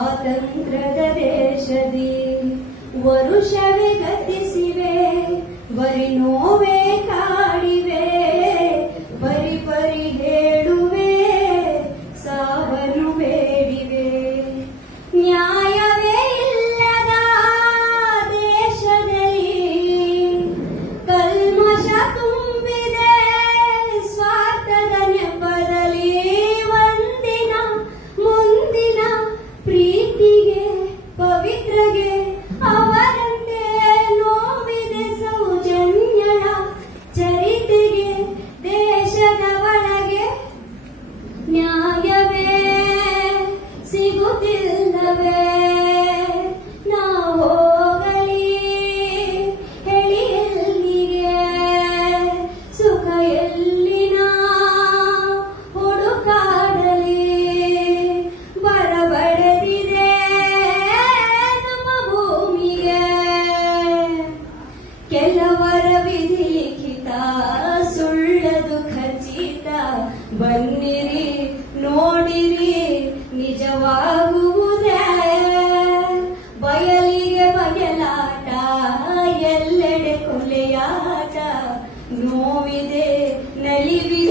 ಸ್ವಾತಂತ್ರ್ಯದ ದೇಶದಿ ವರುಷವೇ ಗತಿಸಿವೆ ಬರಿ ಹುಲೆಯಾಟ ನೋವಿದೆ ನಲಿವಿದೆ